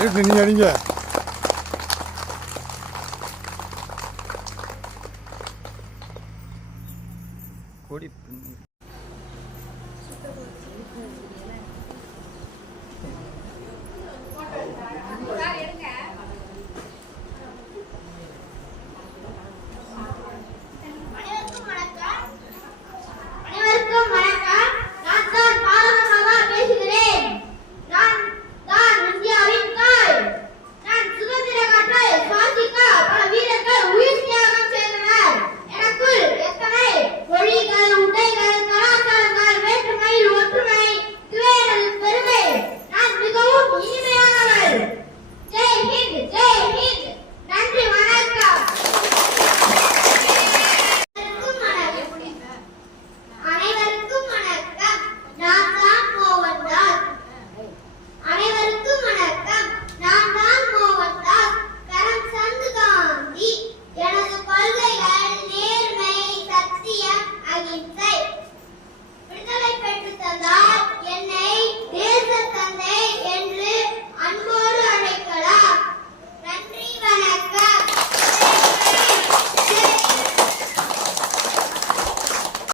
Right நீங்கள் அடிங்க. கொடி